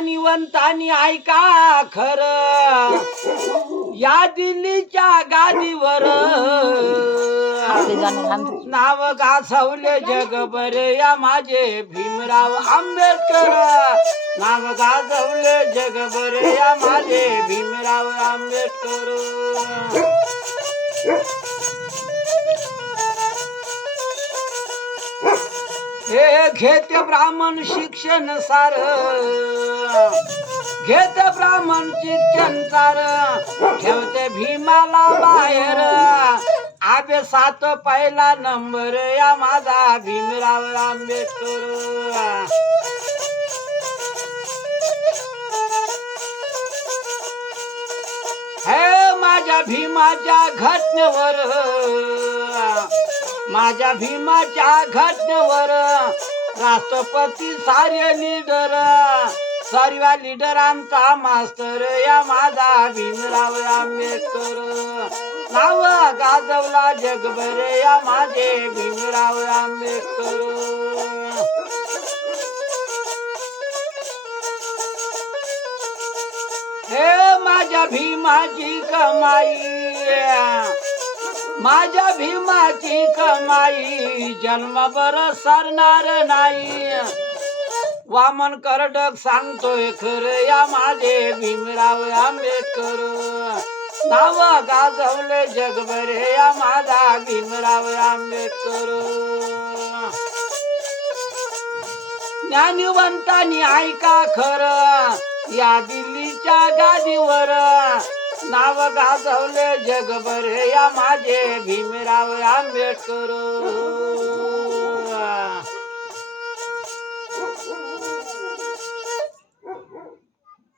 ज्ञानिवंतांनी ऐका खर, या दिल्लीच्या गादीवर नाव गाजवले जगभर या माझे भीमराव आंबेडकर. नाव गाजवले जगभर या माझे भीमराव आंबेडकर. हे घेते ब्राह्मण शिक्षण सार, घेते ब्राह्मण शिक्षण सार, ठेवते भीमाला बाहेर. आबे 7 पहिला नंबर या माझा भीमराव आंबेडकर. हे माझ्या भीमाच्या घटनेवर, माझ्या भीमाच्या घटनेवर राष्ट्रपती सारे लीडर, सर्व लीडरांचा मास्तर या माझा भीमराव आंबेडकर. नाव गाजवला जगभर या माझे भीमराव आंबेडकर. हे माझ्या भीमाची कमाई, माझ्या भीमाची कमाई जन्मभर सरणार नाही. वामन कर्डक सांगतोय खरं या माझे भीमराव आंबेडकर. नाव गाजवले जगभर या माझा भीमराव आंबेडकर. ज्ञानिवंतांनी ऐका खरं, या दिल्लीच्या गादीवर नाव गाजवले जगभर या माझे भीमराव आंबेडकर.